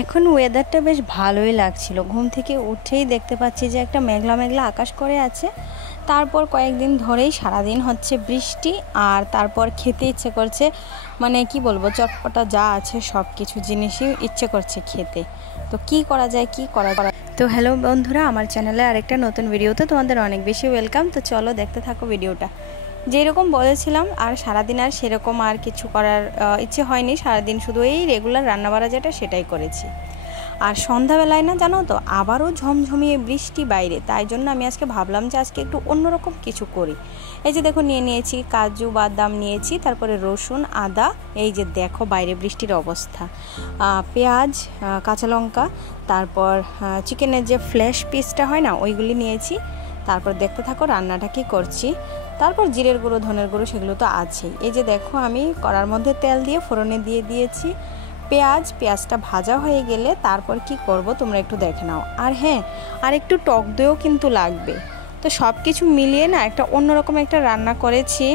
এখন ওয়েদারটা বেশ ভালোই লাগছিল। ঘুম থেকে উঠেই দেখতে পাচ্ছি যে একটা মেঘলা মেঘলা আকাশ করে আছে। তারপর কয়েকদিন ধরেই সারাদিন হচ্ছে বৃষ্টি, আর তারপর খেতে ইচ্ছে করছে, মানে কি বলবো, চটপটা যা আছে সব কিছু জিনিসই ইচ্ছে করছে খেতে। তো কি করা যায়, কি করা যায়। তো হ্যালো বন্ধুরা, আমার চ্যানেলে আরেকটা নতুন ভিডিওতে তোমাদের অনেক বেশি ওয়েলকাম। তো চলো দেখতে থাকো ভিডিওটা। যেরকম বলেছিলাম, আর সারাদিন আর সেরকম আর কিছু করার ইচ্ছে হয়নি। সারাদিন শুধু এই রেগুলার রান্নাবাড়া যেটা সেটাই করেছি। আর সন্ধ্যাবেলায় না, জানো তো, আবারও ঝমঝমিয়ে বৃষ্টি বাইরে। তাই জন্য আমি আজকে ভাবলাম যে আজকে একটু অন্যরকম কিছু করি। এই যে দেখো, নিয়েছি কাজু বাদাম নিয়েছি, তারপরে রসুন আদা, এই যে দেখো বাইরে বৃষ্টির অবস্থা, পেঁয়াজ, কাঁচা লঙ্কা, তারপর চিকেনের যে ফ্লেশ পিসটা হয় না, ওইগুলি নিয়েছি। তারপর দেখতে থাকো রান্নাটা কি করছি। তারপর জিরের গুঁড়ো, ধনের গুঁড়ো, সেগুলো তো আছেই। এই যে দেখো, আমি কড়ার মধ্যে তেল দিয়ে ফোড়নে দিয়ে দিয়েছি পেঁয়াজটা ভাজা হয়ে গেলে তারপর কি করব তোমরা একটু দেখে নাও। আর হ্যাঁ, আর একটু টক দইও কিন্তু লাগবে। তো সব কিছু মিলিয়ে না একটা অন্যরকম একটা রান্না করেছি।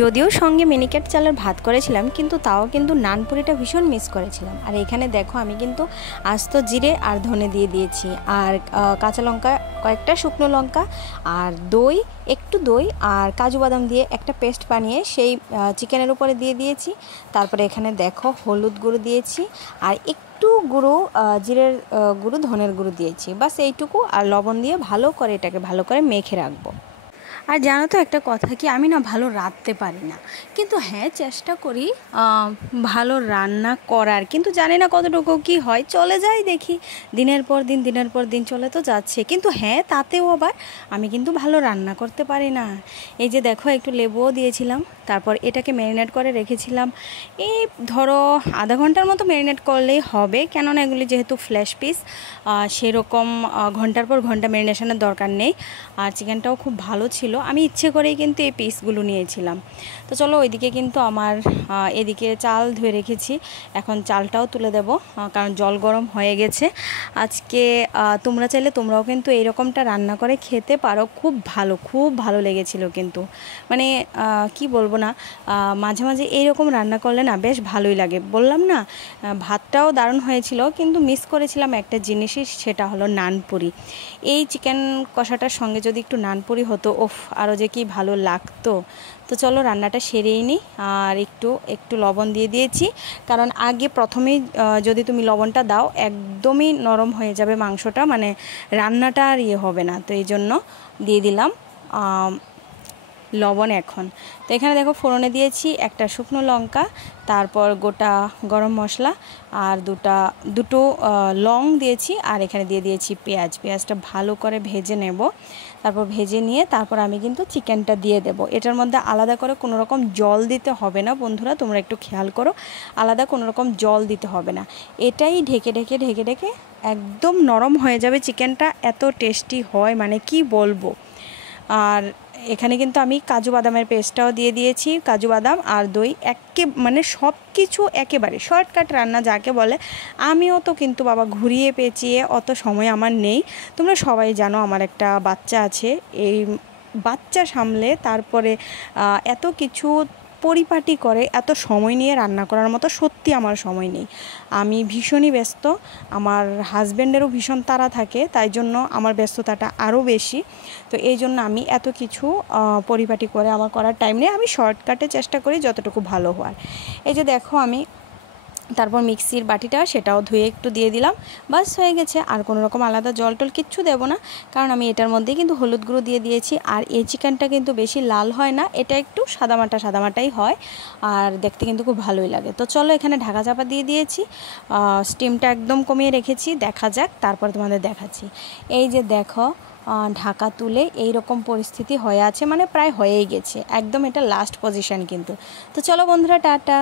যদিও সঙ্গে মিনিকেট চালের ভাত করেছিলাম, কিন্তু তাও কিন্তু নানপুরিটা ভীষণ মিস করেছিলাম। আর এখানে দেখো, আমি কিন্তু আস্ত জিরে আর ধনে দিয়ে দিয়েছি, আর কাঁচা লঙ্কা কয়েকটা, শুকনো লঙ্কা, আর দই, একটু দই আর কাজু বাদাম দিয়ে একটা পেস্ট বানিয়ে সেই চিকেনের উপরে দিয়ে দিয়েছি। তারপরে এখানে দেখো হলুদ গুঁড়ো দিয়েছি, আর একটু গুঁড়ো জিরের গুঁড়ো, ধনের গুঁড়ো দিয়েছি, বাস এইটুকু। আর লবণ দিয়ে ভালো করে এটাকে ভালো করে মেখে রাখবো। আর জানো তো একটা কথা কি, আমি না ভালো রাঁধতে পারি না, কিন্তু হ্যাঁ চেষ্টা করি ভালো রান্না করার, কিন্তু জানি না কতটুকু কি হয়। চলে যাই দেখি, দিনের পর দিন চলে তো যাচ্ছে, কিন্তু হ্যাঁ তাতেও আবার আমি কিন্তু ভালো রান্না করতে পারি না। এই যে দেখো, একটু লেবুও দিয়েছিলাম, তারপর এটাকে ম্যারিনেট করে রেখেছিলাম। এই ধরো আধা ঘন্টার মতো ম্যারিনেট করলেই হবে, কেননা এগুলি যেহেতু ফ্ল্যাশ পিস, সেরকম ঘন্টার পর ঘন্টা ম্যারিনেশনের দরকার নেই। আর চিকেনটাও খুব ভালো ছিল, আমি ইচ্ছে করেই কিন্তু এই পিসগুলো নিয়েছিলাম। তো চলো, ওইদিকে কিন্তু আমার এদিকে চাল ধুয়ে রেখেছি, এখন চালটাও তুলে দেব, কারণ জল গরম হয়ে গেছে। আজকে তোমরা চাইলে তোমরাও কিন্তু এইরকমটা রান্না করে খেতে পারো, খুব ভালো লেগেছিল কিন্তু, মানে কি বলবো না, মাঝে মাঝে এইরকম রান্না করলে না বেশ ভালোই লাগে। বললাম না, ভাতটাও দারুণ হয়েছিল, কিন্তু মিস করেছিলাম একটা জিনিসই, সেটা হলো নানপুরি। এই চিকেন কষাটার সঙ্গে যদি একটু নানপুরি হতো, ওফ, আরও যে কি ভালো লাগতো। তো চলো রান্নাটা সেরেই নিই। আর একটু লবণ দিয়ে দিয়েছি, কারণ আগে প্রথমেই যদি তুমি লবণটা দাও একদমই নরম হয়ে যাবে মাংসটা, মানে রান্নাটা আর হবে না। তো এই জন্য দিয়ে দিলাম লবণ এখন। তো এখানে দেখো ফোড়নে দিয়েছি একটা শুকনো লঙ্কা, তারপর গোটা গরম মশলা, আর দুটো লং দিয়েছি, আর এখানে দিয়ে দিয়েছি পেঁয়াজটা ভালো করে ভেজে নেব। তারপর ভেজে নিয়ে তারপর আমি কিন্তু চিকেনটা দিয়ে দেব। এটার মধ্যে আলাদা করে কোনো রকম জল দিতে হবে না বন্ধুরা, তোমরা একটু খেয়াল করো, আলাদা কোনো রকম জল দিতে হবে না। এটাই ঢেকে একদম নরম হয়ে যাবে চিকেনটা, এত টেস্টি হয় মানে কি বলবো। আর এখানে কিন্তু আমি কাজু বাদামের পেস্টটাও দিয়ে দিয়েছি, কাজু বাদাম আর দই, মানে সব কিছু একেবারে শর্টকাট রান্না যাকে বলে। আমিও তো কিন্তু বাবা ঘুরিয়ে পেঁচিয়ে অত সময় আমার নেই। তোমরা সবাই জানো আমার একটা বাচ্চা আছে, এই বাচ্চা সামলে তারপরে এত কিছু পরিপাটি করে এত সময় নিয়ে রান্না করার মতো সত্যি আমার সময় নেই। আমি ভীষণই ব্যস্ত, আমার হাজব্যান্ডেরও ভীষণ তাড়া থাকে, তাই জন্য আমার ব্যস্ততাটা আরও বেশি। তো এই জন্য আমি এত কিছু পরিপাটি করে আমার করার টাইম নেই, আমি শর্টকাটে চেষ্টা করি যতটুকু ভালো হওয়ার। এই যে দেখো, আমি তারপর মিক্সির বাটিটা সেটাও ধুয়ে একটু দিয়ে দিলাম, বাস হয়ে গেছে। আর কোনো রকম আলাদা জল টল কিচ্ছু দেবো না, কারণ আমি এটার মধ্যেই কিন্তু হলুদ গুঁড়ো দিয়ে দিয়েছি। আর এই চিকেনটা কিন্তু বেশি লাল হয় না, এটা একটু সাদামাটাই হয়, আর দেখতে কিন্তু খুব ভালোই লাগে। তো চলো, এখানে ঢাকা চাপা দিয়ে দিয়েছি, স্টিমটা একদম কমিয়ে রেখেছি, দেখা যাক, তারপর তোমাদের দেখাচ্ছি। এই যে দেখো, ঢাকা তুলে এই রকম পরিস্থিতি হয়ে আছে, মানে প্রায় হয়েই গেছে একদম, এটা লাস্ট পজিশন কিন্তু। তো চলো বন্ধুরা, টাটা।